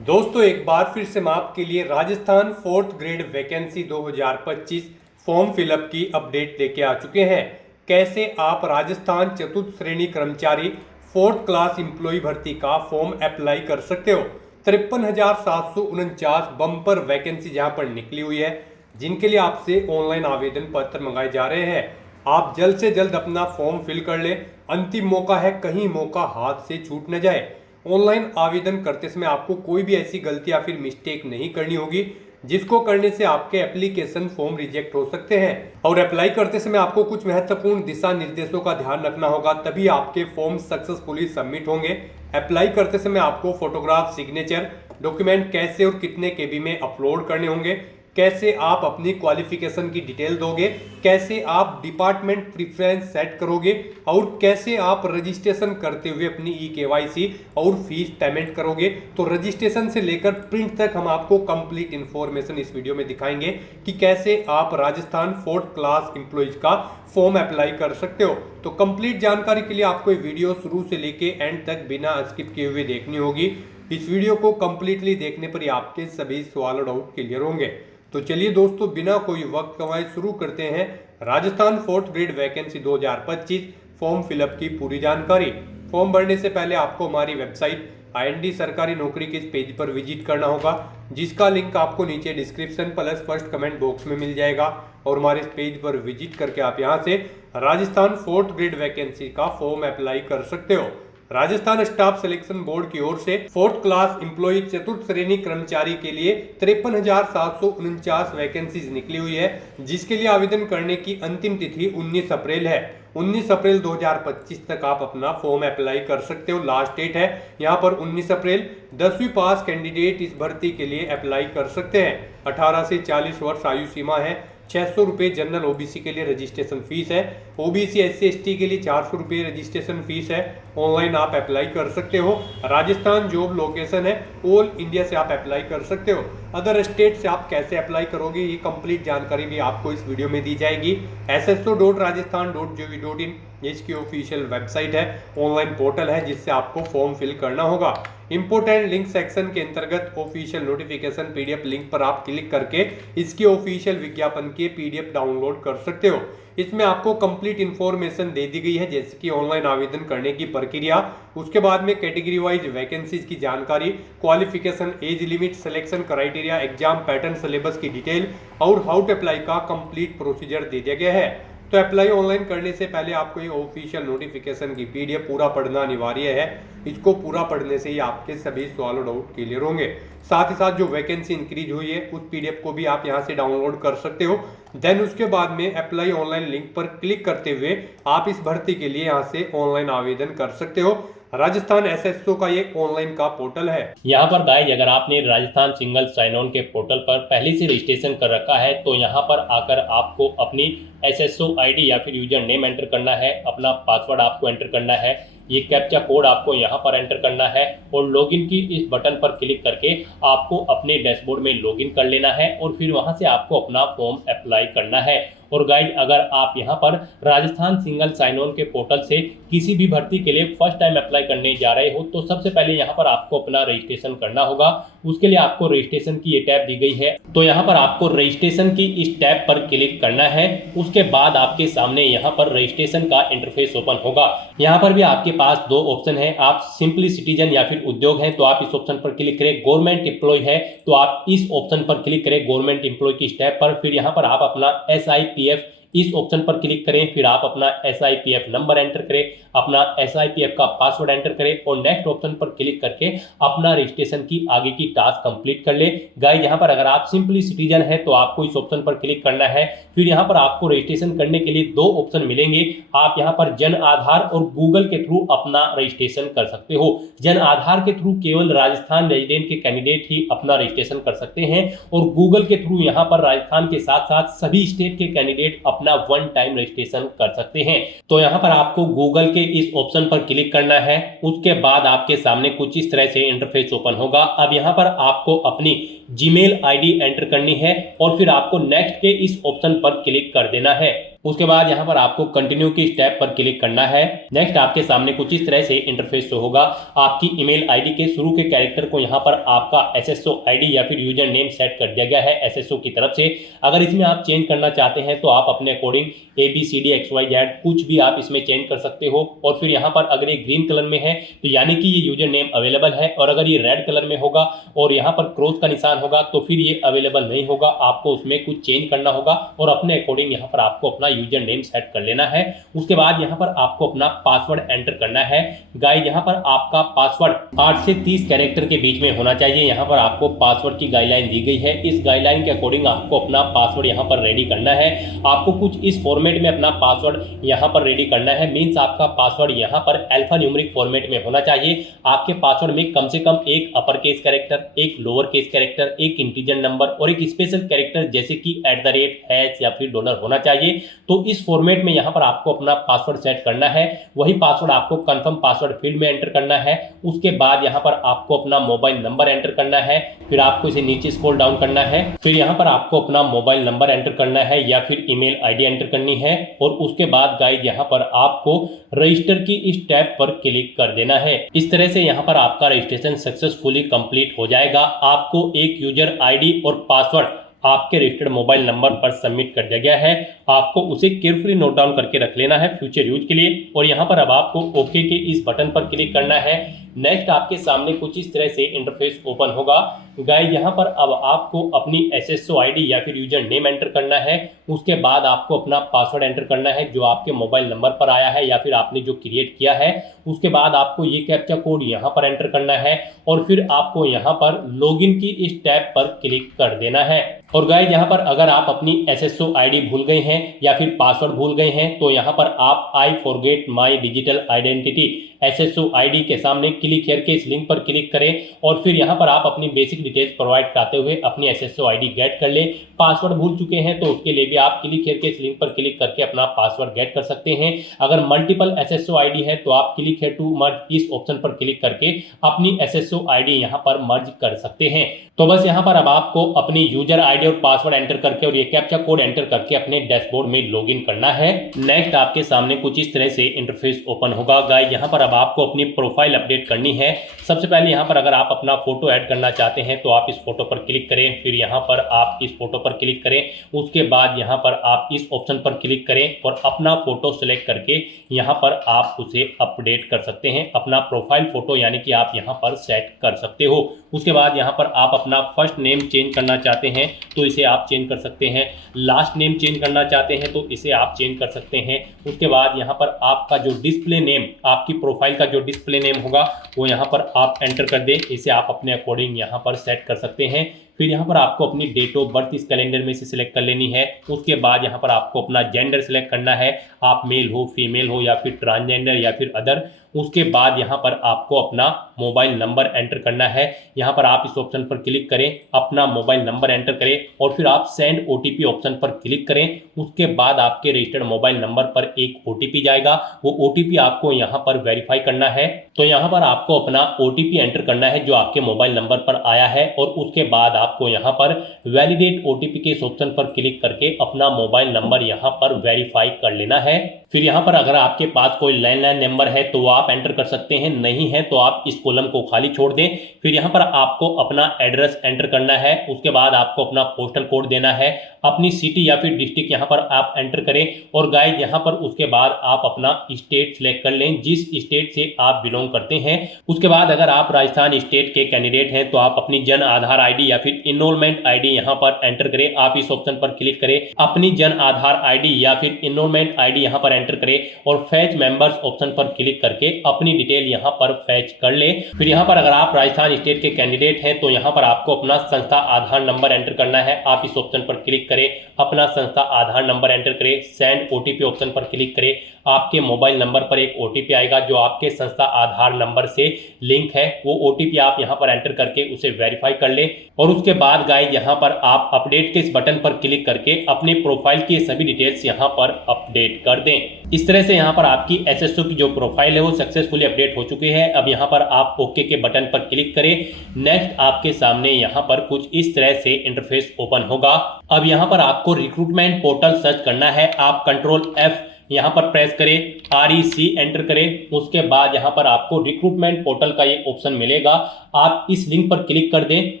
दोस्तों एक बार फिर से मैं आपके लिए Rajasthan fourth grade vacancy 2025 form fill up की अपडेट लेके आ चुके हैं। कैसे आप राजस्थान चतुर्थ श्रेणी कर्मचारी फोर्थ क्लास एम्प्लॉय भर्ती का फॉर्म अप्लाई कर सकते हो। 53,749 बम्पर वैकेंसी जहां पर निकली हुई है, जिनके लिए आपसे ऑनलाइन आवेदन पत्र मंगाए जा रहे हैं। आप जल्द से जल्द अपना फॉर्म फिल कर ले, अंतिम मौका है, कहीं मौका हाथ से छूट न जाए। ऑनलाइन आवेदन करते समय आपको कोई भी ऐसी गलती या फिर मिस्टेक नहीं करनी होगी जिसको करने से आपके एप्लीकेशन फॉर्म रिजेक्ट हो सकते हैं। और अप्लाई करते समय आपको कुछ महत्वपूर्ण दिशा निर्देशों का ध्यान रखना होगा, तभी आपके फॉर्म सक्सेसफुली सबमिट होंगे। अप्लाई करते समय आपको फोटोग्राफ, सिग्नेचर, डॉक्यूमेंट कैसे और कितने केबी में अपलोड करने होंगे, कैसे आप अपनी क्वालिफिकेशन की डिटेल दोगे, कैसे आप डिपार्टमेंट प्रेफरेंस सेट करोगे और कैसे आप रजिस्ट्रेशन करते हुए अपनी ई-केवाईसी और फीस पेमेंट करोगे। तो रजिस्ट्रेशन से लेकर प्रिंट तक हम आपको कंप्लीट इंफॉर्मेशन इस वीडियो में दिखाएंगे कि कैसे आप राजस्थान फोर्थ क्लास एम्प्लॉयज का फॉर्म अप्लाई कर सकते हो। तो कंप्लीट जानकारी के लिए आपको ये वीडियो शुरू से लेके एंड तक बिना स्किप किए हुए देखनी होगी। इस वीडियो को कंप्लीटली देखने पर ही आपके सभी सवाल और डाउट क्लियर होंगे। तो चलिए दोस्तों, बिना कोई वक्त गंवाए शुरू करते हैं Rajasthan fourth grade vacancy 2025 form fill up की पूरी जानकारी। फॉर्म भरने से पहले आपको हमारी वेबसाइट IND सरकारी नौकरी के इस पेज पर विजिट करना होगा, जिसका लिंक आपको नीचे description plus first comment box में मिल जाएगा। और हमारे इस पेज पर विजिट करके आप यहां से राजस्थान फोर्थ ग्रेड वैकेंसी का फॉर्म अप्लाई कर सकते हो। राजस्थान स्टाफ सिलेक्शन बोर्ड की ओर से फोर्थ क्लास एम्प्लॉय चतुर्थ श्रेणी कर्मचारी के लिए 53,749 वैकेंसीज निकली हुई है, जिसके लिए आवेदन करने की अंतिम तिथि 19 अप्रैल है। 19 अप्रैल 2025 तक आप अपना फॉर्म अप्लाई कर सकते हो। लास्ट डेट है यहाँ पर 19 अप्रैल। 10वीं पास कैंडिडेट इस भर्ती के लिए अप्लाई कर सकते हैं। 18 से 40 वर्ष आयु सीमा है। 600 रुपये जनरल OBC के लिए रजिस्ट्रेशन फीस है। OBC SC ST के लिए 400 रुपये रजिस्ट्रेशन फीस है। ऑनलाइन आप अप्लाई कर सकते हो। राजस्थान जॉब लोकेशन है, ऑल इंडिया से आप अप्लाई कर सकते हो। अदर स्टेट से आप कैसे अप्लाई करोगे, ये कंप्लीट जानकारी भी आपको इस वीडियो में दी जाएगी। sso.rajasthan.gov.in इसकी ऑफिशियल वेबसाइट है, ऑनलाइन पोर्टल है जिससे आपको फॉर्म फिल करना होगा। इंपोर्टेंट लिंक सेक्शन के अंतर्गत ऑफिशियल नोटिफिकेशन PDF लिंक पर आप क्लिक करके इसकी ऑफिशियल विज्ञापन के PDF डाउनलोड कर सकते हो। इसमें आपको कंप्लीट इंफॉर्मेशन दे दी गई है, जैसे कि ऑनलाइन आवेदन करने की प्रक्रिया, उसके बाद में कैटेगरी वाइज वैकेंसीज की जानकारी, qualification, age limit, selection criteria, exam pattern, syllabus की डिटेल और हाउ टू अप्लाई का कंप्लीट प्रोसीजर दे दिया गया है। तो अप्लाई ऑनलाइन करने से पहले आपको ये ऑफिशियल नोटिफिकेशन की PDF पूरा पढ़ना अनिवार्य है। इसको पूरा पढ़ने से ही आपके सभी सवाल और डाउट क्लियर होंगे। साथ ही साथ जो वैकेंसी इंक्रीज हुई है उस PDF को भी आप यहाँ से डाउनलोड कर सकते हो। देन उसके बाद में अप्लाई ऑनलाइन लिंक पर क्लिक करते हुए आप इस भर्ती के लिए यहाँ से ऑनलाइन आवेदन कर सकते हो। राजस्थान SSO का ये ऑनलाइन का पोर्टल है। यहाँ पर गाइज, अगर आपने राजस्थान सिंगल साइन ऑन के पोर्टल पर पहले से रजिस्ट्रेशन कर रखा है तो यहाँ पर आकर आपको अपनी SSO ID या फिर यूजर नेम एंटर करना है, अपना पासवर्ड आपको एंटर करना है, ये कैप्चा कोड आपको यहाँ पर एंटर करना है और लॉगिन की इस बटन पर क्लिक करके आपको अपने डैशबोर्ड में लॉगिन कर लेना है और फिर वहाँ से आपको अपना फॉर्म अप्लाई करना है। और गाइज, अगर आप यहाँ पर राजस्थान सिंगल साइन ऑन के पोर्टल से किसी भी भर्ती के लिए फर्स्ट टाइम अप्लाई करने जा रहे हो तो सबसे पहले यहाँ पर आपको अपना रजिस्ट्रेशन करना होगा। उसके लिए आपको रजिस्ट्रेशन की ये टैब दी गई है, तो यहाँ पर आपको रजिस्ट्रेशन की इस टैब पर क्लिक करना है। उसके बाद आपके सामने यहाँ पर रजिस्ट्रेशन का इंटरफेस ओपन होगा। यहाँ पर भी आपके पास दो ऑप्शन है, आप सिंपली सिटीजन या फिर उद्योग है तो आप इस ऑप्शन पर क्लिक करें, गवर्नमेंट एम्प्लॉय है तो आप इस ऑप्शन पर क्लिक करें गवर्नमेंट एम्प्लॉय की टैब पर। फिर यहाँ पर आप अपना SIPF इस ऑप्शन पर क्लिक करें, फिर आप अपना SIPF नंबर एंटर करें, अपना SIPF का पासवर्ड एंटर करें और नेक्स्ट ऑप्शन पर क्लिक करके अपना रजिस्ट्रेशन की आगे की टास्क कंप्लीट कर ले। गाइस, यहाँ पर अगर आप सिंपली सिटीजन है तो आपको इस ऑप्शन पर क्लिक करना है। फिर यहाँ पर आपको रजिस्ट्रेशन करने के लिए दो ऑप्शन मिलेंगे। आप यहाँ पर जन आधार और गूगल के थ्रू अपना रजिस्ट्रेशन कर सकते हो। जन आधार के थ्रू केवल राजस्थान रेजिडेंट के कैंडिडेट ही अपना रजिस्ट्रेशन कर सकते हैं और गूगल के थ्रू यहाँ पर राजस्थान के साथ साथ सभी स्टेट के कैंडिडेट अपना वन टाइम रजिस्ट्रेशन कर सकते हैं। तो यहाँ पर आपको गूगल के इस ऑप्शन पर क्लिक करना है। उसके बाद आपके सामने कुछ इस तरह से इंटरफेस ओपन होगा। अब यहाँ पर आपको अपनी जीमेल ID एंटर करनी है और फिर आपको नेक्स्ट के इस ऑप्शन पर क्लिक कर देना है। उसके बाद यहाँ पर आपको कंटिन्यू की स्टेप पर क्लिक करना है। नेक्स्ट आपके सामने कुछ इस तरह से इंटरफेस शो होगा। आपकी ईमेल आईडी के शुरू के कैरेक्टर को यहाँ पर आपका एसएसओ आईडी या फिर यूजर नेम सेट कर दिया गया है एसएसओ की तरफ से। अगर इसमें आप चेंज करना चाहते हैं तो आप अपने अकॉर्डिंग ABCDXYZ कुछ भी आप इसमें चेंज कर सकते हो। और फिर यहाँ पर अगर ये ग्रीन कलर में है तो यानी कि ये यूजर नेम अवेलेबल है, और अगर ये रेड कलर में होगा और यहाँ पर क्रॉस का निशान होगा तो फिर ये अवेलेबल नहीं होगा। आपको उसमें कुछ चेंज करना होगा और अपने अकॉर्डिंग यहाँ पर आपको अपना यूजर नेम सेट कर लेना है। उसके बाद यहाँ पर आपको अपना पासवर्ड एंटर करना है। गाइस यहाँ पर आपका पासवर्ड 8 से 30 कैरेक्टर के बीच में होना चाहिए। यहाँ पर आपको पासवर्ड की गाइडलाइन दी गई है। इस गाइडलाइन के अकॉर्डिंग आपको अपना पासवर्ड यहाँ पर रेडी करना है। आपको कुछ इस फॉर्मेट में अपना पासवर्ड यहाँ पर रेडी करना है। मीन्स आपका पासवर्ड यहाँ पर अल्फा न्यूमेरिक फॉर्मेट में होना चाहिए। आपके पासवर्ड में कम से कम एक अपर केस कैरेक्टर, एक लोअर केस कैरेक्टर, एक इंटीजर नंबर और एक स्पेशल कैरेक्टर जैसे कि @ या फिर डॉलर होना चाहिए। तो इस फॉर्मेट में यहाँ पर आपको अपना पासवर्ड सेट करना है। वही पासवर्ड आपको कंफर्म पासवर्ड फील्ड में एंटर करना है। उसके बाद यहाँ पर आपको अपना मोबाइल नंबर एंटर करना है। फिर आपको इसे नीचे स्क्रॉल डाउन करना है। फिर यहाँ पर आपको अपना मोबाइल नंबर एंटर करना है या फिर ईमेल आईडी एंटर करनी है। और उसके बाद गाइस यहाँ पर आपको रजिस्टर की इस टैब पर क्लिक कर देना है। इस तरह से यहाँ पर आपका रजिस्ट्रेशन सक्सेसफुली कंप्लीट हो जाएगा। आपको एक यूजर आईडी और पासवर्ड आपके रजिस्टर्ड मोबाइल नंबर पर सबमिट कर दिया गया है। आपको उसे केयरफुली नोट डाउन करके रख लेना है फ्यूचर यूज के लिए। और यहाँ पर अब आपको ओके के इस बटन पर क्लिक करना है। नेक्स्ट आपके सामने कुछ इस तरह से इंटरफेस ओपन होगा। गाइस यहाँ पर अब आपको अपनी एसएसओ आईडी या फिर यूजर नेम एंटर करना है। उसके बाद आपको अपना पासवर्ड एंटर करना है जो आपके मोबाइल नंबर पर आया है या फिर आपने जो क्रिएट किया है। उसके बाद आपको ये कैप्चा कोड यहाँ पर एंटर करना है और फिर आपको यहाँ पर लॉगिन की इस टैब पर क्लिक कर देना है। और गाइस यहाँ पर अगर आप अपनी एसएसओ आईडी भूल गए हैं या फिर पासवर्ड भूल गए हैं तो यहाँ पर आप I forget my digital identity SSO ID के सामने क्लिक हियर के इस लिंक पर क्लिक करें और फिर यहाँ पर आप अपनी बेसिक डिटेल्स प्रोवाइड कराते हुए अपनी एसएसओ आईडी गेट कर लें। पासवर्ड भूल चुके हैं तो उसके लिए भी आप क्लिक हियर के इस लिंक पर क्लिक करके अपना पासवर्ड गेट कर सकते हैं। अगर मल्टीपल एसएसओ आईडी है तो आप क्लिक हियर टू मर्ज इस ऑप्शन पर क्लिक करके अपनी एसएसओ आईडी यहाँ पर मर्ज कर सकते हैं। तो बस यहाँ पर अब आपको अपनी यूजर आईडी और पासवर्ड एंटर करके और ये कैप्चा कोड एंटर करके अपने डैशबोर्ड में लॉगिन करना है। नेक्स्ट आपके सामने कुछ इस तरह से इंटरफेस ओपन होगा। गाइस यहाँ पर अब आपको अपनी प्रोफाइल अपडेट करनी है। सबसे पहले यहाँ पर अगर आप अपना फोटो ऐड करना चाहते हैं तो आप इस फोटो पर क्लिक करें। फिर यहाँ पर आप इस फोटो पर क्लिक करें। उसके बाद यहाँ पर आप इस ऑप्शन पर क्लिक करें और अपना फोटो सेलेक्ट करके यहाँ पर आप उसे अपडेट कर सकते हैं। अपना प्रोफाइल फोटो यानी कि आप यहाँ पर सेट कर सकते हो। उसके बाद यहाँ पर आप अपना फर्स्ट नेम चेंज करना चाहते हैं तो इसे आप चेंज कर सकते हैं। लास्ट नेम चेंज करना चाहते हैं तो इसे आप चेंज कर सकते हैं। उसके बाद यहाँ पर आपका जो डिस्प्ले नेम, आपकी प्रोफाइल का जो डिस्प्ले नेम होगा वो यहाँ पर आप एंटर कर दें। इसे आप अपने अकॉर्डिंग यहाँ पर सेट कर सकते हैं। फिर यहाँ पर आपको अपनी डेट ऑफ बर्थ इस कैलेंडर में से सिलेक्ट कर लेनी है। उसके बाद यहाँ पर आपको अपना जेंडर सिलेक्ट करना है, आप मेल हो, फीमेल हो या फिर ट्रांसजेंडर या फिर अदर। उसके बाद यहाँ पर आपको अपना मोबाइल नंबर एंटर करना है। यहाँ पर आप इस ऑप्शन पर क्लिक करें, अपना मोबाइल नंबर एंटर करें और फिर आप सेंड ओटीपी ऑप्शन पर क्लिक करें। उसके बाद आपके रजिस्टर्ड मोबाइल नंबर पर एक ओटीपी जाएगा। वो ओटीपी आपको यहाँ पर वेरीफाई करना है। तो यहाँ पर आपको अपना ओटीपी एंटर करना है जो आपके मोबाइल नंबर पर आया है और उसके बाद आपको यहाँ पर वैलिडेट ओटीपी के इस ऑप्शन पर क्लिक करके अपना मोबाइल नंबर यहाँ पर वेरीफाई कर लेना है। फिर यहाँ पर अगर आपके पास कोई लैंडलाइन नंबर है तो आप एंटर कर सकते हैं, नहीं है तो आप इस कॉलम को खाली छोड़ दें। फिर यहाँ पर आपको अपना एड्रेस एंटर करना है। उसके बाद आपको अपना पोस्टल कोड देना है, अपनी सिटी या फिर डिस्ट्रिक्ट यहाँ पर आप एंटर करें। और गाइस यहाँ पर उसके बाद आप अपना स्टेट सिलेक्ट कर लें, जिस स्टेट से आप बिलोंग करते हैं। उसके बाद अगर आप राजस्थान स्टेट के कैंडिडेट हैं तो आप अपनी जन आधार आईडी या फिर इनरोलमेंट आईडी यहाँ पर एंटर करें। आप इस ऑप्शन पर क्लिक करें, अपनी जन आधार आईडी या फिर इनरोलमेंट आईडी यहाँ पर एंटर करें और फैच मेंबर्स ऑप्शन पर क्लिक करके अपनी डिटेल यहाँ पर फैच कर ले। फिर यहाँ पर अगर आप राजस्थान स्टेट के कैंडिडेट हैं तो यहाँ पर आपको अपना संस्था आधार नंबर एंटर करना है। आप इस ऑप्शन पर क्लिक करें, अपना संस्था आधार नंबर एंटर करें, सेंड ओटीपी ऑप्शन पर क्लिक करें। आपके मोबाइल नंबर पर एक ओटीपी आएगा जो आपके संस्था आधार नंबर से लिंक है। वो ओटीपी आप यहाँ पर एंटर करके उसे वेरीफाई कर लें और उस उसके बाद गाइस यहाँ पर आप अपडेट के इस बटन पर क्लिक करके अपने प्रोफाइल की सभी डिटेल्स यहाँ पर अपडेट कर दें। इस तरह से यहाँ पर आपकी एसएसओ की जो प्रोफाइल है वो सक्सेसफुली अपडेट हो चुकी है। अब यहाँ पर आप ओके के बटन पर क्लिक करें। नेक्स्ट आपके सामने यहाँ पर कुछ इस तरह से इंटरफेस ओपन होगा। अब यहाँ पर आपको रिक्रूटमेंट पोर्टल सर्च करना है। आप कंट्रोल F यहाँ पर प्रेस करें, REC एंटर करें। उसके बाद यहाँ पर आपको रिक्रूटमेंट पोर्टल का ये ऑप्शन मिलेगा, आप इस लिंक पर क्लिक कर दें।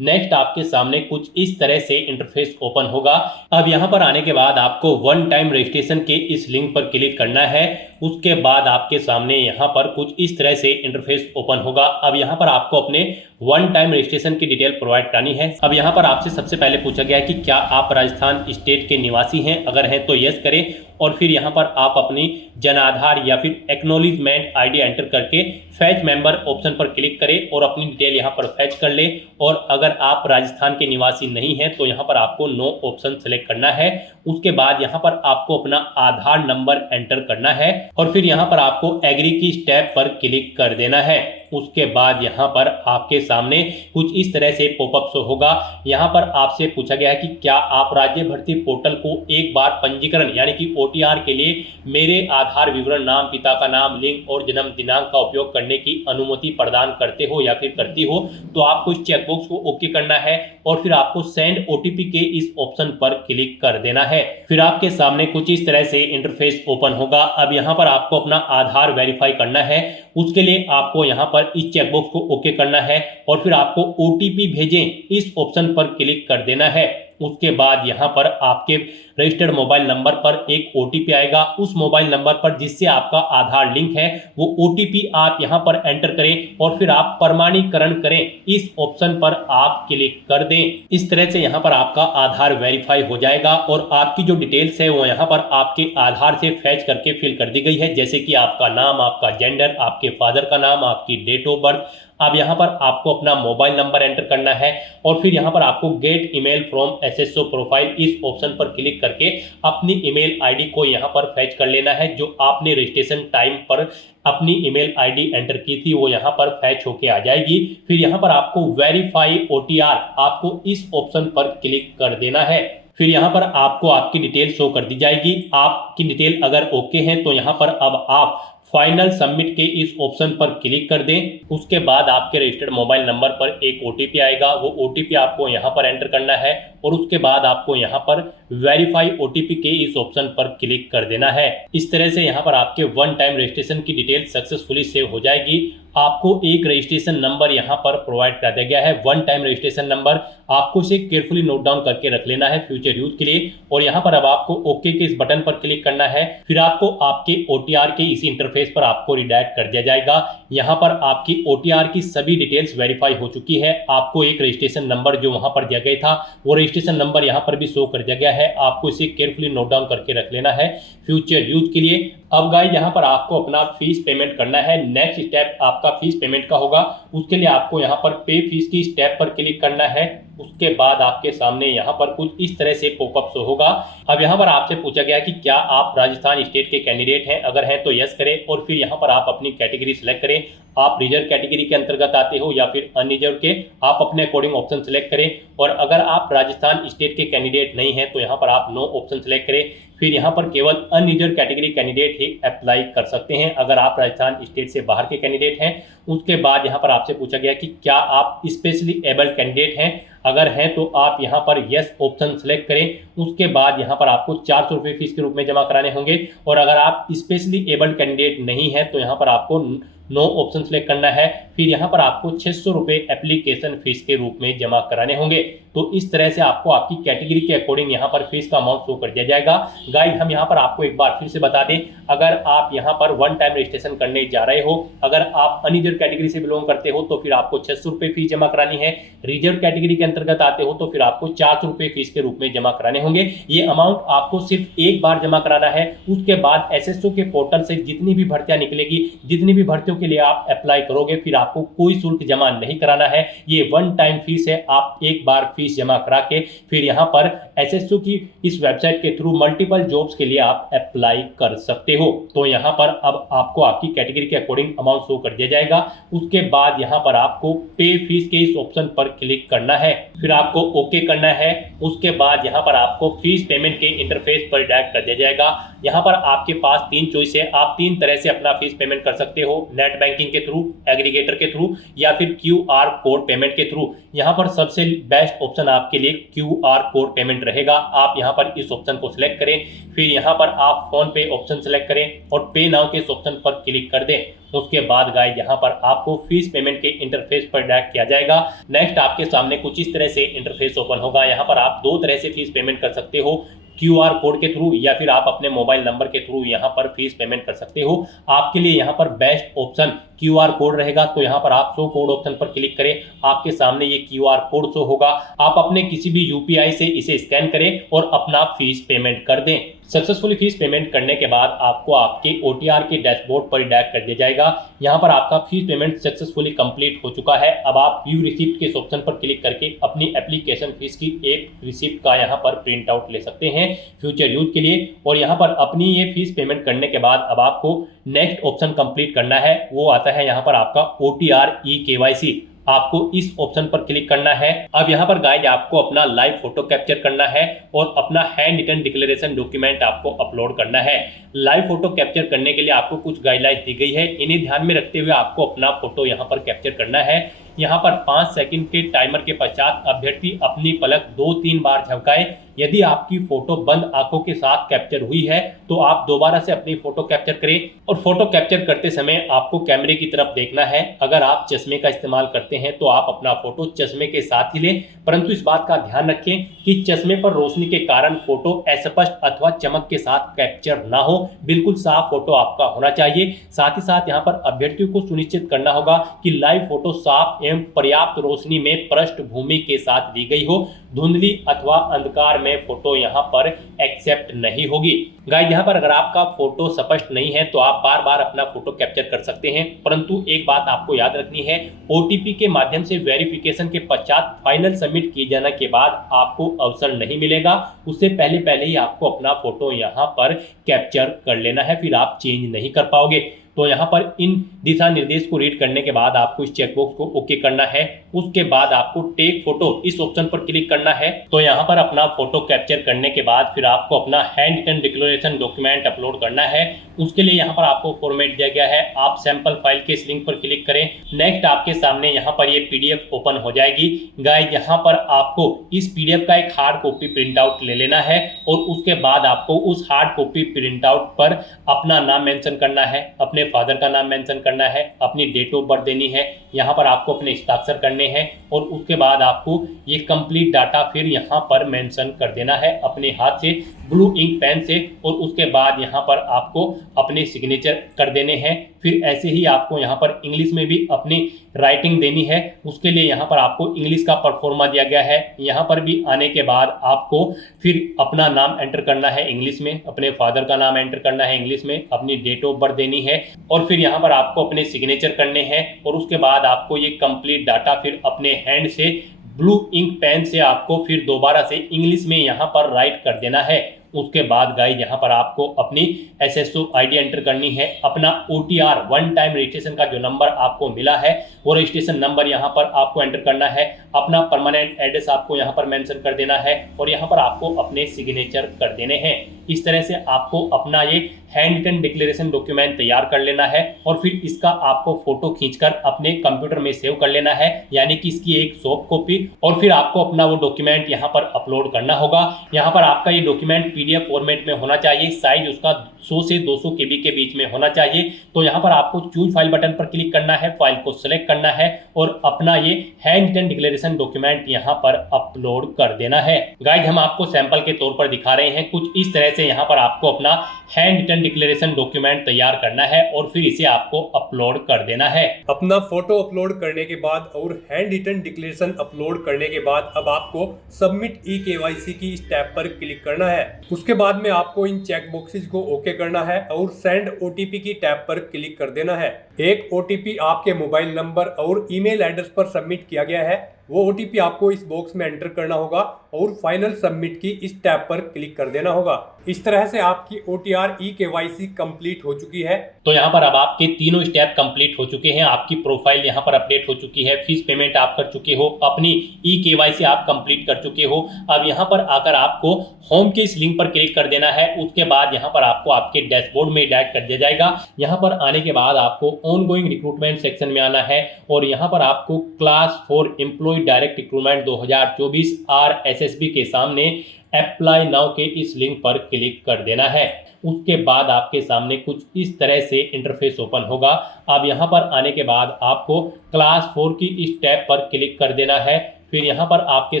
नेक्स्ट आपके सामने कुछ इस तरह से इंटरफेस ओपन होगा। अब यहाँ पर आने के बाद आपको वन टाइम रजिस्ट्रेशन के इस लिंक पर क्लिक करना है। उसके बाद आपके सामने यहाँ पर कुछ इस तरह से इंटरफेस ओपन होगा। अब यहाँ पर आपको अपने वन टाइम रजिस्ट्रेशन की डिटेल प्रोवाइड करानी है। अब यहाँ पर आपसे सबसे पहले पूछा गया है कि क्या आप राजस्थान स्टेट के निवासी हैं, अगर हैं तो यस करें और फिर यहाँ पर आप अपनी जन आधार या फिर एक्नॉलेजमेंट आईडी एंटर करके फैच मेंबर ऑप्शन पर क्लिक करें और अपनी डिटेल यहाँ पर फैच कर लें। और अगर आप राजस्थान के निवासी नहीं हैं तो यहाँ पर आपको नो ऑप्शन सेलेक्ट करना है। उसके बाद यहाँ पर आपको अपना आधार नंबर एंटर करना है और फिर यहाँ पर आपको एग्री की स्टेप पर क्लिक कर देना है। उसके बाद यहाँ पर आपके सामने कुछ इस तरह से पॉपअप शो होगा। यहाँ पर आपसे पूछा गया है कि क्या आप राज्य भर्ती पोर्टल को एक बार पंजीकरण यानी कि OTR के लिए मेरे आधार विवरण, नाम, पिता का नाम, लिंग और जन्म दिनांक का उपयोग करने की अनुमति प्रदान करते हो या फिर करती हो। तो आपको इस चेकबॉक्स को ओके करना है और फिर आपको सेंड OTP के इस ऑप्शन पर क्लिक कर देना है। फिर आपके सामने कुछ इस तरह से इंटरफेस ओपन होगा। अब यहाँ पर आपको अपना आधार वेरीफाई करना है। उसके लिए आपको यहाँ पर इस चेकबॉक्स को ओके करना है और फिर आपको OTP भेजें इस ऑप्शन पर क्लिक कर देना है। उसके बाद यहाँ पर आपके रजिस्टर्ड मोबाइल नंबर पर एक OTP आएगा। उस मोबाइल नंबर पर जिससे आपका आधार लिंक है वो OTP आप यहाँ पर एंटर करें और फिर आप प्रमाणीकरण करें इस ऑप्शन पर आप क्लिक कर दें। इस तरह से यहाँ पर आपका आधार वेरीफाई हो जाएगा और आपकी जो डिटेल्स है वो यहाँ पर आपके आधार से फैच करके फिल कर दी गई है, जैसे कि आपका नाम, आपका जेंडर, आपके फादर का नाम, आपकी डेट ऑफ बर्थ। अब यहाँ पर आपको अपना मोबाइल नंबर एंटर करना है और फिर यहाँ पर आपको gate email from SSO profile इस ऑप्शन पर क्लिक करके अपनी ईमेल आईडी को यहाँ पर फैच कर लेना है। जो आपने रजिस्ट्रेशन टाइम पर अपनी ईमेल आईडी एंटर की थी वो यहाँ पर फैच होके आ जाएगी। फिर यहाँ पर आपको वेरीफाई OTR आपको इस ऑप्शन पर क्लिक कर देना है। फिर यहाँ पर आपको आपकी डिटेल शो कर दी जाएगी। आपकी डिटेल अगर ओके है तो यहाँ पर अब आप फाइनल सबमिट के इस ऑप्शन पर क्लिक कर दें। उसके बाद आपके रजिस्टर्ड मोबाइल नंबर पर एक OTP आएगा। वो OTP आपको यहाँ पर एंटर करना है और उसके बाद आपको यहाँ पर वेरीफाई OTP के इस ऑप्शन पर क्लिक कर देना है। इस तरह से यहाँ पर आपके वन टाइम रजिस्ट्रेशन की डिटेल सक्सेसफुली सेव हो जाएगी। आपको एक रजिस्ट्रेशन नंबर यहाँ पर प्रोवाइड कर दिया गया है, वन टाइम रजिस्ट्रेशन नंबर। आपको इसे केयरफुली नोट डाउन करके रख लेना है फ्यूचर यूज के लिए। और यहाँ पर अब आपको ओके के इस बटन पर क्लिक करना है। फिर आपको आपके OTR के इसी इंटरफेस पर आपको रिडायरेक्ट कर दिया जाएगा। यहाँ पर आपकी OTR की सभी डिटेल्स वेरीफाई हो चुकी है। आपको एक रजिस्ट्रेशन नंबर जो वहां पर दिया गया था वो रजिस्ट्रेशन नंबर यहाँ पर भी शो कर दिया गया है। आपको इसे केयरफुली नोट डाउन करके रख लेना है फ्यूचर यूज के लिए। अब गाइस यहाँ पर आपको अपना फीस पेमेंट करना है। नेक्स्ट स्टेप आपका फीस पेमेंट का होगा। उसके लिए आपको यहाँ पर पे फीस की स्टेप पर क्लिक करना है। उसके बाद आपके सामने यहाँ पर कुछ इस तरह से पॉपअप शो होगा। अब यहाँ पर आपसे पूछा गया कि क्या आप राजस्थान स्टेट के कैंडिडेट हैं, अगर हैं तो यस करें और फिर यहाँ पर आप अपनी कैटेगरी सिलेक्ट करें। आप रिजर्व कैटेगरी के अंतर्गत आते हो या फिर अनरिजर्व के, आप अपने अकॉर्डिंग ऑप्शन सेलेक्ट करें। और अगर आप राजस्थान स्टेट के कैंडिडेट नहीं हैं तो यहाँ पर आप नो ऑप्शन सेलेक्ट करें। फिर यहाँ पर केवल अनरिजर्व कैटेगरी कैंडिडेट ही अप्लाई कर सकते हैं अगर आप राजस्थान स्टेट से बाहर के कैंडिडेट हैं। उसके बाद यहाँ पर आपसे पूछा गया कि क्या आप स्पेशली एबल्ड कैंडिडेट हैं, अगर हैं तो आप यहाँ पर यस ऑप्शन सेलेक्ट करें। उसके बाद यहाँ पर आपको 400 रुपये फीस के रूप में जमा कराने होंगे। और अगर आप स्पेशली एबल्ड कैंडिडेट नहीं हैं तो यहाँ पर आपको नो ऑप्शन सेलेक्ट करना है। फिर यहाँ पर आपको 600 रुपये एप्लीकेशन फीस के रूप में जमा कराने होंगे। तो इस तरह से आपको आपकी कैटेगरी के अकॉर्डिंग यहाँ पर फीस का अमाउंट शो कर दिया जाएगा। गाइस हम यहाँ पर आपको एक बार फिर से बता दें, अगर आप यहाँ पर वन टाइम रजिस्ट्रेशन करने जा रहे हो, अगर आप अनरिजर्व कैटेगरी से बिलोंग करते हो तो फिर आपको 600 रुपये फीस जमा करानी है। रिजर्व कैटेगरी के अंतर्गत आते हो तो फिर आपको 400 रुपये फीस के रूप में जमा कराने होंगे। ये अमाउंट आपको सिर्फ एक बार जमा कराना है। उसके बाद SSO के पोर्टल से जितनी भी भर्तियां निकलेगी, जितनी भी भर्तियों के लिए आप अप्लाई करोगे फिर आपको कोई शुल्क जमा नहीं कराना है। ये वन टाइम फीस है, आप एक बार फीस जमा करा के फिर यहाँ पर एसएसओ की इस वेबसाइट के थ्रू मल्टीपल जॉब्स के लिए आप अप्लाई कर सकते हो। तो यहाँ पर अब आपको आपकी कैटेगरी के अकॉर्डिंग अमाउंट शो कर दिया जाएगा। उसके बाद यहाँ पर आपको पे फीस के इस ऑप्शन पर क्लिक करना है, फिर आपको ओके करना है। उसके बाद यहाँ पर आपको फीस पेमेंट के इंटरफेस पर डायरेक्ट कर दिया जाएगा। यहाँ पर आपके पास 3 चॉइस है, आप 3 तरह से अपना फीस पेमेंट कर सकते हो, नेट बैंकिंग के थ्रू, एग्रीगेटर के थ्रू या फिर QR कोड पेमेंट के थ्रू। यहाँ पर सबसे बेस्ट ऑप्शन आपके लिए QR कोड पेमेंट रहेगा। आप यहाँ पर इस ऑप्शन को सिलेक्ट करें, फिर यहाँ पर आप फोन पे ऑप्शन सिलेक्ट करें और पे नाउ के इस ऑप्शन पर क्लिक कर दें। उसके बाद गाइस यहाँ पर आपको फीस पेमेंट के इंटरफेस पर डायरेक्ट किया जाएगा। नेक्स्ट आपके सामने कुछ इस तरह से इंटरफेस ओपन होगा। यहाँ पर आप 2 तरह से फीस पेमेंट कर सकते हो, QR कोड के थ्रू या फिर आप अपने मोबाइल नंबर के थ्रू यहाँ पर फीस पेमेंट कर सकते हो। आपके लिए यहाँ पर बेस्ट ऑप्शन QR कोड रहेगा। तो यहाँ पर आप शो कोड ऑप्शन पर क्लिक करें, आपके सामने ये QR कोड शो होगा। आप अपने किसी भी UPI से इसे स्कैन करें और अपना फीस पेमेंट कर दें। सक्सेसफुली फीस पेमेंट करने के बाद आपको आपके OTR के डैशबोर्ड पर डायरेक्ट कर दिया जाएगा। यहाँ पर आपका फीस पेमेंट सक्सेसफुली कंप्लीट हो चुका है। अब आप व्यू रिसिप्ट के ऑप्शन पर क्लिक करके अपनी एप्लीकेशन फीस की एक रिसिप्ट का यहाँ पर प्रिंट आउट ले सकते हैं फ्यूचर यूज के लिए। और यहाँ पर अपनी ये फीस पेमेंट करने के बाद अब आपको नेक्स्ट ऑप्शन कंप्लीट करना है, वो आता है यहाँ पर आपका OTR eKYC। आपको इस ऑप्शन पर क्लिक करना है। अब यहाँ पर गाइस आपको अपना लाइव फोटो कैप्चर करना है और अपना हैंड रिटन डिक्लेरेशन डॉक्यूमेंट आपको अपलोड करना है। लाइव फोटो कैप्चर करने के लिए आपको कुछ गाइडलाइंस दी गई है, इन्हें ध्यान में रखते हुए आपको अपना फोटो यहाँ पर कैप्चर करना है। यहाँ पर 5 सेकंड के टाइमर के पश्चात अभ्यर्थी अपनी पलक 2-3 बार झपकाए। यदि आपकी फोटो बंद आंखों के साथ कैप्चर हुई है तो आप दोबारा से अपनी फोटो कैप्चर करें और फोटो कैप्चर करते समय आपको कैमरे की तरफ देखना है। अगर आप चश्मे का इस्तेमाल करते हैं तो आप अपना फोटो चश्मे के साथ ही लें, परंतु इस बात का ध्यान रखें कि चश्मे पर रोशनी के कारण फोटो अस्पष्ट अथवा चमक के साथ कैप्चर ना हो। बिल्कुल साफ फोटो आपका होना चाहिए। साथ ही साथ यहाँ पर अभ्यर्थियों को सुनिश्चित करना होगा कि लाइव फोटो साफ एवं पर्याप्त रोशनी में पृष्ठभूमि के साथ ली गई हो। धुंधली अथवा अंधकार में फोटो यहाँ पर एक्सेप्ट नहीं होगी। गाइस यहाँ पर अगर आपका फोटो स्पष्ट नहीं है तो आप बार बार अपना फोटो कैप्चर कर सकते हैं, परंतु एक बात आपको याद रखनी है, OTP के माध्यम से वेरिफिकेशन के पश्चात फाइनल सबमिट किए जाने के बाद आपको अवसर नहीं मिलेगा। उससे पहले ही आपको अपना फोटो यहाँ पर कैप्चर कर लेना है, फिर आप चेंज नहीं कर पाओगे। तो यहाँ पर इन दिशा निर्देश को रीड करने के बाद आपको इस चेकबॉक्स को ओके करना है। उसके बाद आपको टेक फोटो इस ऑप्शन पर क्लिक करना है। तो यहाँ पर अपना फोटो कैप्चर करने के बाद फिर आपको अपना handwritten declaration document upload करना है। उसके लिए यहाँ पर आपको फॉर्मेट दिया गया है, आप सैंपल फाइल के इस लिंक पर क्लिक करें। नेक्स्ट आपके सामने यहाँ पर ये PDF ओपन हो जाएगी। गाइस यहाँ पर आपको इस PDF का एक हार्ड कॉपी प्रिंट आउट ले लेना है और उसके बाद आपको उस हार्ड कॉपी प्रिंट आउट पर अपना नाम मेंशन करना है, अपने फादर का नाम मेंशन करना है, अपनी डेट ऑफ बर्थ देनी है, यहाँ पर आपको अपने हस्ताक्षर करने हैं और उसके बाद आपको ये कंप्लीट डाटा फिर यहाँ पर मेंशन कर देना है अपने हाथ से ब्लू इंक पेन से। और उसके बाद यहाँ पर आपको अपने सिग्नेचर कर देने हैं। फिर ऐसे ही आपको यहाँ पर इंग्लिश में भी अपनी राइटिंग देनी है। उसके लिए यहाँ पर आपको इंग्लिश का परफॉर्मा दिया गया है। यहाँ पर भी आने के बाद आपको फिर अपना नाम एंटर करना है इंग्लिश में, अपने फादर का नाम एंटर करना है इंग्लिश में, अपनी डेट ऑफ बर्थ देनी है और फिर यहाँ पर आपको अपने सिग्नेचर करने हैं। और उसके बाद आपको ये कंप्लीट डाटा फिर अपने हैंड से ब्लू इंक पेन से आपको फिर दोबारा से इंग्लिश में यहाँ पर राइट कर देना है। उसके बाद गाइस यहाँ पर आपको अपनी SSO ID एंटर करनी है, अपना OTR वन टाइम रजिस्ट्रेशन का जो नंबर आपको मिला है वो रजिस्ट्रेशन नंबर यहाँ पर आपको एंटर करना है, अपना परमानेंट एड्रेस आपको यहाँ पर मेंशन कर देना है और यहाँ पर आपको अपने सिग्नेचर कर देने हैं। इस तरह से आपको अपना ये हैंड रिटन डिक्लेरेशन डॉक्यूमेंट तैयार कर लेना है और फिर इसका आपको फोटो खींचकर अपने कंप्यूटर में सेव कर लेना है, यानी कि इसकी एक सॉफ्ट कॉपी। और फिर आपको अपना वो डॉक्यूमेंट यहाँ पर अपलोड करना होगा। यहाँ पर आपका ये डॉक्यूमेंट PDF फॉर्मेट में होना चाहिए, साइज उसका 100 से 200 KB के बीच में होना चाहिए। तो यहाँ पर आपको चूज फाइल बटन पर क्लिक करना है, फाइल को सिलेक्ट करना है और अपना ये हैंड रिटन डिक्लेरेशन डॉक्यूमेंट यहाँ पर अपलोड कर देना है। गाइस हम आपको सैंपल के तौर पर दिखा रहे हैं, कुछ इस तरह से यहाँ पर आपको अपना हैंड रिटन डिक्लेरेशन डॉक्यूमेंट तैयार करना है और फिर इसे आपको अपलोड कर देना है। अपना फोटो अपलोड करने के बाद और हैंड रिटन डिक्लेरेशन अपलोड करने के बाद अब आपको सबमिट eKYC की स्टेप पर क्लिक करना है। उसके बाद में आपको इन चेक बॉक्सेस को ओके करना है और सेंड ओटीपी की टैब पर क्लिक कर देना है। एक ओटीपी आपके मोबाइल नंबर और ईमेल एड्रेस पर सबमिट किया गया है, वो ओटीपी आपको इस बॉक्स में एंटर करना होगा और फाइनल सबमिट की इस टैब पर क्लिक कर देना होगा। इस तरह से आपकी OTR eKYC कंप्लीट हो चुकी है। तो यहाँ पर अब आपके तीनों स्टेप कंप्लीट हो चुके हैं, आपकी प्रोफाइल यहाँ पर अपडेट हो चुकी है, फीस पेमेंट आप कर चुके हो, अपनी eKYC आप कंप्लीट कर चुके हो। अब यहाँ पर आकर आपको होम के इस लिंक पर क्लिक कर देना है। उसके बाद यहाँ पर आपको आपके डैशबोर्ड में डायरेक्ट कर दिया जाएगा। यहाँ पर आने के बाद आपको ऑनगोइंग रिक्रूटमेंट सेक्शन में आना है और यहाँ पर आपको class 4 employ direct recruitment 2024 RSSB के सामने अप्लाई नाउ के इस लिंक पर क्लिक कर देना है। उसके बाद आपके सामने कुछ इस तरह से इंटरफेस ओपन होगा। अब यहाँ पर आने के बाद आपको क्लास 4 की इस टैब पर क्लिक कर देना है। फिर यहाँ पर आपके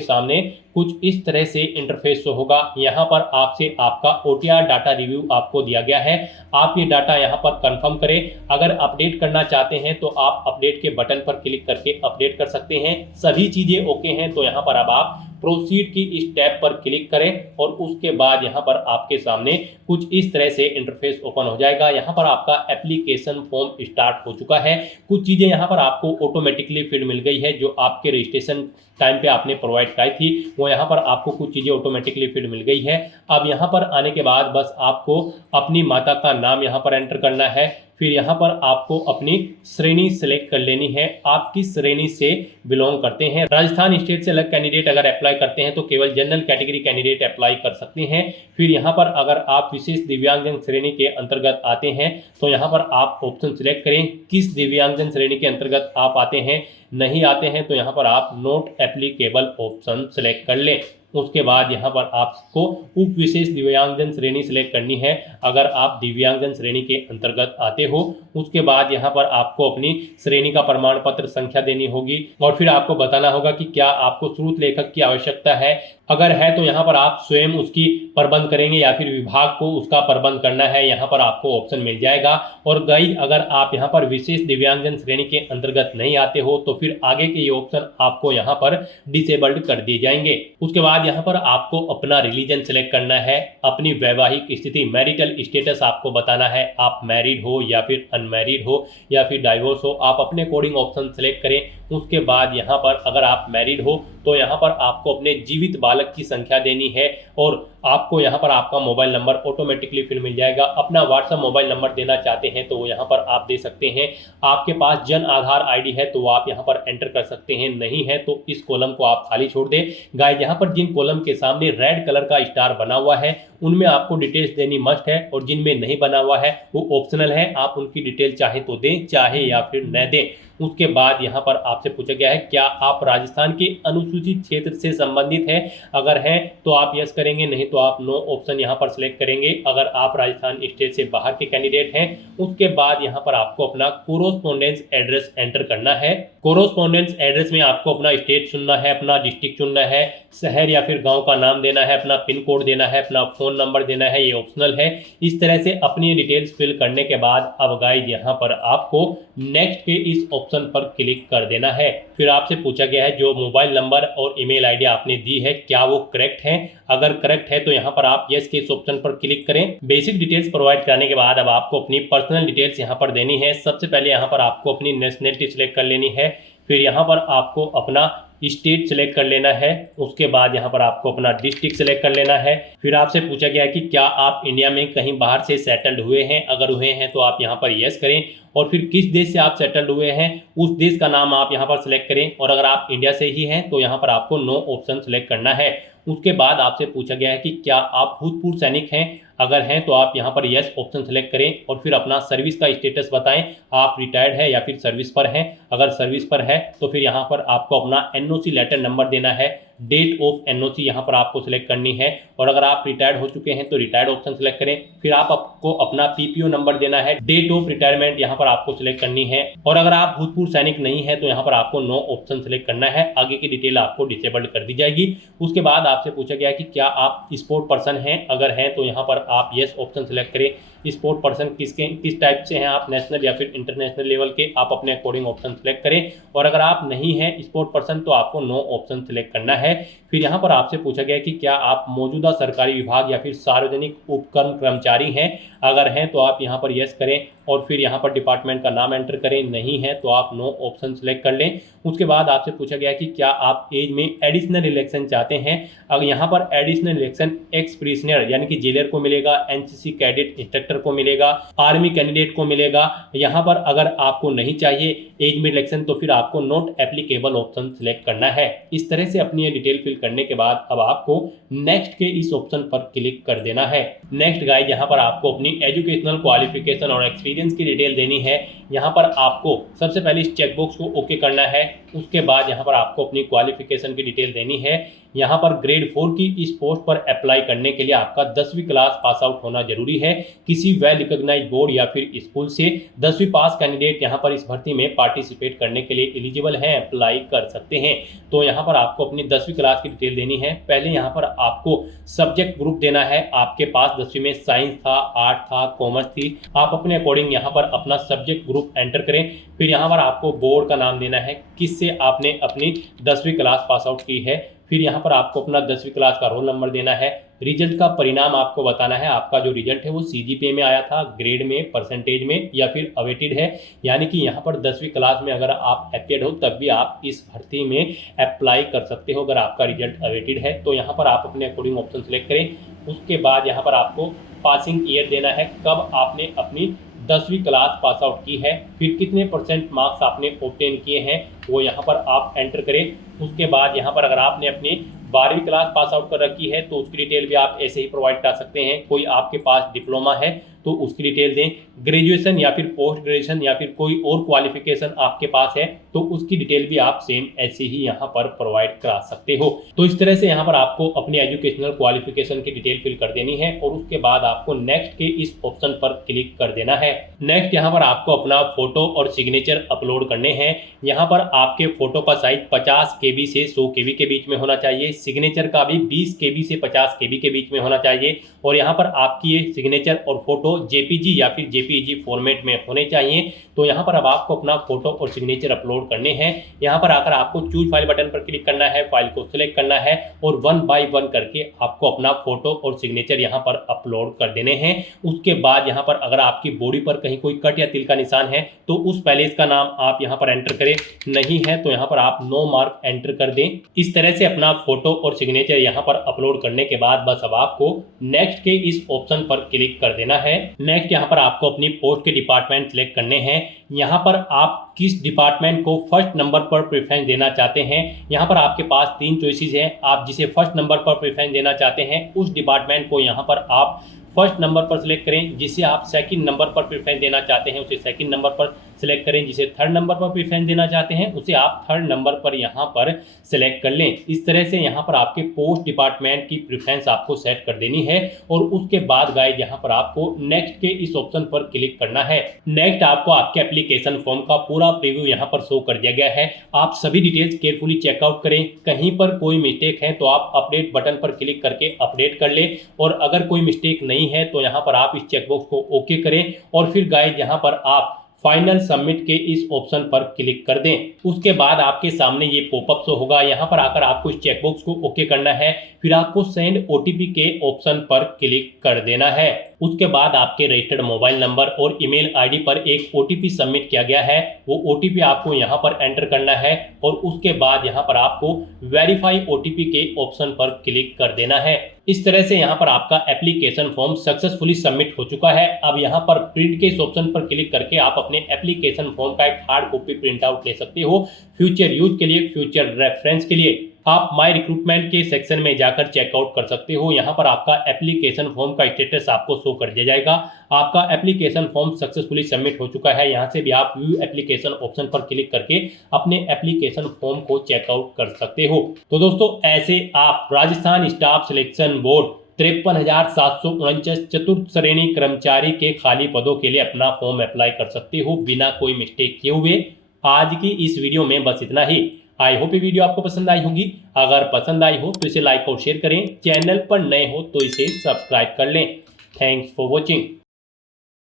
सामने कुछ इस तरह से इंटरफेस होगा। यहाँ पर आपसे आपका OTR डाटा रिव्यू आपको दिया गया है। आप ये डाटा यहाँ पर कंफर्म करें। अगर अपडेट करना चाहते हैं तो आप अपडेट के बटन पर क्लिक करके अपडेट कर सकते हैं। सभी चीज़ें ओके हैं तो यहाँ पर अब आप प्रोसीड की इस टैब पर क्लिक करें और उसके बाद यहाँ पर आपके सामने कुछ इस तरह से इंटरफेस ओपन हो जाएगा। यहाँ पर आपका एप्लीकेशन फॉर्म स्टार्ट हो चुका है। कुछ चीज़ें यहाँ पर आपको ऑटोमेटिकली फिल मिल गई है जो आपके रजिस्ट्रेशन टाइम पे आपने प्रोवाइड कराई थी, वो यहाँ पर आपको कुछ चीज़ें ऑटोमेटिकली फिल मिल गई है। अब यहाँ पर आने के बाद बस आपको अपनी माता का नाम यहाँ पर एंटर करना है। फिर यहाँ पर आपको अपनी श्रेणी सेलेक्ट कर लेनी है, आप किस श्रेणी से बिलोंग करते हैं। राजस्थान स्टेट से अलग कैंडिडेट अगर अप्लाई करते हैं तो केवल जनरल कैटेगरी कैंडिडेट अप्लाई कर सकते हैं। फिर यहाँ पर अगर आप विशेष दिव्यांगजन श्रेणी के अंतर्गत आते हैं तो यहाँ पर आप ऑप्शन सिलेक्ट करें किस दिव्यांगजन श्रेणी के अंतर्गत आप आते हैं। नहीं आते हैं तो यहाँ पर आप नॉट एप्लीकेबल ऑप्शन सेलेक्ट कर लें। उसके बाद यहाँ पर आपको उप विशेष दिव्यांगजन श्रेणी सिलेक्ट करनी है अगर आप दिव्यांगजन श्रेणी के अंतर्गत आते हो। उसके बाद यहाँ पर आपको अपनी श्रेणी का प्रमाण पत्र संख्या देनी होगी और फिर आपको बताना होगा कि क्या आपको स्रोत लेखक की आवश्यकता है। अगर है तो यहाँ पर आप स्वयं उसकी प्रबंध करेंगे या फिर विभाग को उसका प्रबंध करना है, यहाँ पर आपको ऑप्शन मिल जाएगा। और अगर आप यहाँ पर विशेष दिव्यांगजन श्रेणी के अंतर्गत नहीं आते हो तो फिर आगे के ये ऑप्शन आपको यहाँ पर डिसेबल्ड कर दिए जाएंगे। उसके बाद यहाँ पर आपको अपना रिलीजन सेलेक्ट करना है, अपनी वैवाहिक स्थिति मैरिटल स्टेटस आपको बताना है, आप मैरिड हो या फिर अनमैरिड हो या फिर डाइवोर्स हो, आप अपने अकॉर्डिंग ऑप्शन सेलेक्ट करें। उसके बाद यहाँ पर अगर आप मैरिड हो तो यहाँ पर आपको अपने जीवित बालक की संख्या देनी है और आपको यहाँ पर आपका मोबाइल नंबर ऑटोमेटिकली फिर मिल जाएगा। अपना व्हाट्सएप मोबाइल नंबर देना चाहते हैं तो वो यहाँ पर आप दे सकते हैं। आपके पास जन आधार ID है तो वो आप यहाँ पर एंटर कर सकते हैं, नहीं है तो इस कॉलम को आप खाली छोड़ दें। गाइस यहाँ पर जिन कॉलम के सामने रेड कलर का स्टार बना हुआ है उनमें आपको डिटेल्स देनी मस्ट है और जिनमें नहीं बना हुआ है वो ऑप्शनल है, आप उनकी डिटेल चाहे तो दें चाहे या फिर न दें। उसके बाद यहाँ पर आपसे पूछा गया है क्या आप राजस्थान के अनुसूचित क्षेत्र से संबंधित हैं। अगर हैं तो आप यस करेंगे, नहीं तो आप नो ऑप्शन यहाँ पर सिलेक्ट करेंगे। अगर आप राजस्थान स्टेट से बाहर के कैंडिडेट हैं उसके बाद यहाँ पर आपको अपना कोरोस्पोंडेंस एड्रेस एंटर करना है। कोरोस्पोंडेंस एड्रेस में आपको अपना स्टेट चुनना है, अपना डिस्ट्रिक्ट चुनना है, शहर या फिर गाँव का नाम देना है, अपना पिन कोड देना है, अपना फ़ोन नंबर देना है, ये ऑप्शनल है। इस तरह से अपनी डिटेल्स फिल करने के बाद अब गाइस यहाँ पर आपको नेक्स्ट के इस ऑप्शन पर क्लिक कर देना है। फिर आपसे पूछा गया है जो मोबाइल नंबर और ईमेल आईडी आपने दी है क्या वो करेक्ट है। अगर करेक्ट है तो यहाँ पर आप यस के इस ऑप्शन पर क्लिक करें। बेसिक डिटेल्स प्रोवाइड करने के बाद अब आपको अपनी पर्सनल डिटेल्स यहाँ पर देनी है। सबसे पहले यहाँ पर आपको अपनी नेशनलिटी सिलेक्ट कर लेनी है। फिर यहाँ पर आपको अपना स्टेट सेलेक्ट कर लेना है। उसके बाद यहाँ पर आपको अपना डिस्ट्रिक्ट सेलेक्ट कर लेना है। फिर आपसे पूछा गया है कि क्या आप इंडिया में कहीं बाहर से सेटल्ड हुए हैं। अगर हुए हैं तो आप यहाँ पर यस करें और फिर किस देश से आप सेटल्ड हुए हैं उस देश का नाम आप यहाँ पर सिलेक्ट करें और अगर आप इंडिया से ही हैं तो यहाँ पर आपको नो ऑप्शन सेलेक्ट करना है। उसके बाद आपसे पूछा गया है कि क्या आप भूतपूर्व सैनिक हैं। अगर हैं तो आप यहाँ पर यस ऑप्शन सेलेक्ट करें और फिर अपना सर्विस का स्टेटस बताएं, आप रिटायर्ड है या फिर सर्विस पर हैं। अगर सर्विस पर है तो फिर यहाँ पर आपको अपना NOC लेटर नंबर देना है, डेट ऑफ NOC यहाँ पर आपको सिलेक्ट करनी है और अगर आप रिटायर्ड हो चुके हैं तो रिटायर्ड ऑप्शन सिलेक्ट करें। फिर आपको अपना PPO नंबर देना है, डेट ऑफ रिटायरमेंट यहाँ पर आपको सिलेक्ट करनी है और अगर आप भूतपूर्व सैनिक नहीं है तो यहाँ पर आपको नो ऑप्शन सिलेक्ट करना है। आगे की डिटेल आपको डिसेबल्ड कर दी जाएगी। उसके बाद आपसे पूछा गया कि क्या आप स्पोर्ट पर्सन हैं। अगर हैं तो यहाँ पर आप यस ऑप्शन सिलेक्ट करें। स्पोर्ट पर्सन किस टाइप से हैं आप, नेशनल या फिर इंटरनेशनल लेवल के, आप अपने अकॉर्डिंग ऑप्शन सिलेक्ट करें और अगर आप नहीं हैं स्पोर्ट पर्सन तो आपको नो ऑप्शन सिलेक्ट करना है। है। फिर यहाँ पर आपसे पूछा गया कि क्या आप मौजूदा सरकारी विभाग या फिर सार्वजनिक उपक्रम कर्मचारी हैं, अगर हैं तो आप यहाँ पर यस करें और फिर यहाँ पर डिपार्टमेंट का नाम एंटर करें, नहीं है तो आप नो ऑप्शन सेलेक्ट कर लें। उसके बाद आपसे पूछा गया कि क्या आप एज में एडिशनल इलेक्शन चाहते हैं, अगर यहाँ पर एडिशनल इलेक्शन एक्स प्रिजनर यानी कि जेलर को मिलेगा, एनसीसी कैडेट इंस्ट्रक्टर को मिलेगा, आर्मी कैंडिडेट को मिलेगा। यहाँ पर अगर आपको नहीं चाहिए एज में इलेक्शन तो फिर आपको नॉट एप्लीकेबल ऑप्शन सेलेक्ट करना है। इस तरह से अपनी ये डिटेल फिल करने के बाद अब आपको नेक्स्ट के इस ऑप्शन पर क्लिक कर देना है। नेक्स्ट गाइस, यहाँ पर आपको अपनी एजुकेशनल क्वालिफिकेशन और एक्सपीरियंस की डिटेल देनी है। यहाँ पर आपको सबसे पहले इस चेकबॉक्स को ओके करना है। उसके बाद यहाँ पर आपको अपनी क्वालिफिकेशन की डिटेल देनी है। यहाँ पर ग्रेड 4 की इस पोस्ट पर अप्लाई करने के लिए आपका 10वीं क्लास पास आउट होना जरूरी है। किसी वेल रिकॉग्नाइज्ड बोर्ड या फिर स्कूल से 10वीं पास कैंडिडेट यहाँ पर इस भर्ती में पार्टिसिपेट करने के लिए एलिजिबल हैं, अप्लाई कर सकते हैं। तो यहाँ पर आपको अपनी 10वीं क्लास की डिटेल देनी है। पहले यहाँ पर आपको सब्जेक्ट ग्रुप देना है। आपके पास 10वीं में साइंस था, आर्ट था, कॉमर्स थी, आप अपने अकॉर्डिंग यहाँ पर अपना सब्जेक्ट ग्रुप एंटर करें। फिर यहाँ पर आपको बोर्ड का नाम देना है, किससे आपने अपनी 10वीं क्लास पास आउट की है। फिर यहाँ पर आपको अपना 10वीं क्लास का रोल नंबर देना है। रिजल्ट का परिणाम आपको बताना है, आपका जो रिजल्ट है वो सीजीपीए में आया था, ग्रेड में, परसेंटेज में या फिर अवेटेड है। यानी कि यहाँ पर 10वीं क्लास में अगर आप अपेयर्ड हो तब भी आप इस भर्ती में अप्लाई कर सकते हो अगर आपका रिजल्ट अवेटेड है। तो यहाँ पर आप अपने अकॉर्डिंग ऑप्शन सेलेक्ट करें। उसके बाद यहाँ पर आपको पासिंग ईयर देना है, कब आपने अपनी 10वीं क्लास पास आउट की है, फिर कितने % मार्क्स आपने ऑब्टेन किए हैं वो यहाँ पर आप एंटर करें। उसके बाद यहाँ पर अगर आपने अपनी 12वीं क्लास पास आउट कर रखी है तो उसकी डिटेल भी आप ऐसे ही प्रोवाइड कर सकते हैं। कोई आपके पास डिप्लोमा है तो उसकी डिटेल दें। ग्रेजुएशन या फिर पोस्ट ग्रेजुएशन या फिर कोई और क्वालिफिकेशन आपके पास है तो उसकी डिटेल भी आप सेम ऐसे ही यहाँ पर प्रोवाइड करा सकते हो। तो इस तरह से यहाँ पर आपको अपनी एजुकेशनल क्वालिफिकेशन की डिटेल फिल कर देनी है और उसके बाद आपको नेक्स्ट के इस ऑप्शन पर क्लिक कर देना है। नेक्स्ट यहाँ पर आपको अपना फोटो और सिग्नेचर अपलोड करने हैं। यहाँ पर आपके फोटो का साइज 50 KB से 100 KB के बीच में होना चाहिए। सिग्नेचर का भी 20 KB से 50 KB के बीच में होना चाहिए और यहाँ पर आपकी ये सिग्नेचर और फोटो JPG या फिर JPEG फॉर्मेट में होने चाहिए। तो यहाँ पर अब आपको अपना फोटो और सिग्नेचर अपलोड करने हैं। यहाँ पर आकर आपको चूज फाइल बटन पर क्लिक करना है, फाइल को सिलेक्ट करना है और 1 बाय 1 करके आपको अपना फोटो और सिग्नेचर यहाँ पर अपलोड कर देने हैं। उसके बाद यहाँ पर अगर आपकी बॉडी पर कहीं कोई कट या तिल का निशान है तो उस पैलेस का नाम आप यहाँ पर एंटर करें, नहीं है तो यहाँ पर आप नो मार्क एंटर कर दें। इस तरह से अपना फोटो और सिग्नेचर यहाँ पर अपलोड करने के बाद बस अब आपको नेक्स्ट के इस ऑप्शन पर क्लिक कर देना है। नेक्स्ट यहाँ पर आपको अपनी पोस्ट के डिपार्टमेंट सिलेक्ट करने हैं। यहाँ पर आप किस डिपार्टमेंट को फर्स्ट नंबर पर प्रेफरेंस देना चाहते हैं। यहाँ पर आपके पास 3 चॉइसेस हैं। आप जिसे फर्स्ट नंबर पर प्रेफरेंस देना चाहते हैं उस डिपार्टमेंट को यहाँ पर आप फर्स्ट नंबर पर सिलेक्ट करें। जिसे आप सेकंड नंबर पर प्रेफरेंस देना चाहते हैं उसे सेकंड नंबर पर सिलेक्ट करें। जिसे थर्ड नंबर पर प्रेफरेंस देना चाहते हैं उसे आप थर्ड नंबर पर यहाँ पर सिलेक्ट कर लें। इस तरह से यहाँ पर आपके पोस्ट डिपार्टमेंट की प्रेफरेंस आपको सेट कर देनी है और उसके बाद गाइस यहाँ पर आपको नेक्स्ट के इस ऑप्शन पर क्लिक करना है। नेक्स्ट आपको आपके एप्लीकेशन फॉर्म का पूरा प्रीव्यू यहाँ पर शो कर दिया गया है। आप सभी डिटेल्स केयरफुली चेकआउट करें। कहीं पर कोई मिस्टेक है तो आप अपडेट बटन पर क्लिक करके अपडेट कर लें और अगर कोई मिस्टेक नहीं है तो यहाँ पर आप इस चेकबॉक्स को ओके करें और फिर गाइस यहाँ पर आप फाइनल सबमिट के इस ऑप्शन पर क्लिक कर दें। उसके बाद आपके सामने ये पॉपअप शो होगा। यहाँ पर आकर आपको इस चेकबॉक्स को ओके करना है, फिर आपको सेंड OTP के ऑप्शन पर क्लिक कर देना है। उसके बाद आपके रजिस्टर्ड मोबाइल नंबर और ईमेल आईडी पर एक OTP सबमिट किया गया है, वो OTP आपको यहाँ पर एंटर करना है और उसके बाद यहाँ पर आपको वेरीफाई OTP के ऑप्शन पर क्लिक कर देना है। इस तरह से यहाँ पर आपका एप्लीकेशन फॉर्म सक्सेसफुली सबमिट हो चुका है। अब यहाँ पर प्रिंट के इस ऑप्शन पर क्लिक करके आप अपने एप्लीकेशन फॉर्म का एक हार्ड कॉपी प्रिंट आउट ले सकते हो। फ्यूचर यूज के लिए, फ्यूचर रेफरेंस के लिए आप माय रिक्रूटमेंट के सेक्शन में जाकर चेकआउट कर सकते हो। यहाँ पर आपका एप्लीकेशन फॉर्म का स्टेटस आपको शो कर दिया जाएगा। आपका एप्लीकेशन फॉर्म सक्सेसफुली सबमिट हो चुका है। यहाँ से भी आप व्यू एप्लीकेशन ऑप्शन पर क्लिक करके अपने एप्लीकेशन फॉर्म को चेकआउट कर सकते हो। तो दोस्तों ऐसे आप राजस्थान स्टाफ सिलेक्शन बोर्ड 53,749 चतुर्थ श्रेणी कर्मचारी के खाली पदों के लिए अपना फॉर्म अप्लाई कर सकते हो बिना कोई मिस्टेक किए हुए। आज की इस वीडियो में बस इतना ही। आई होप ये वीडियो आपको पसंद आई होगी। अगर पसंद आई हो तो इसे लाइक और शेयर करें। चैनल पर नए हो तो इसे सब्सक्राइब कर लें। Thanks for watching.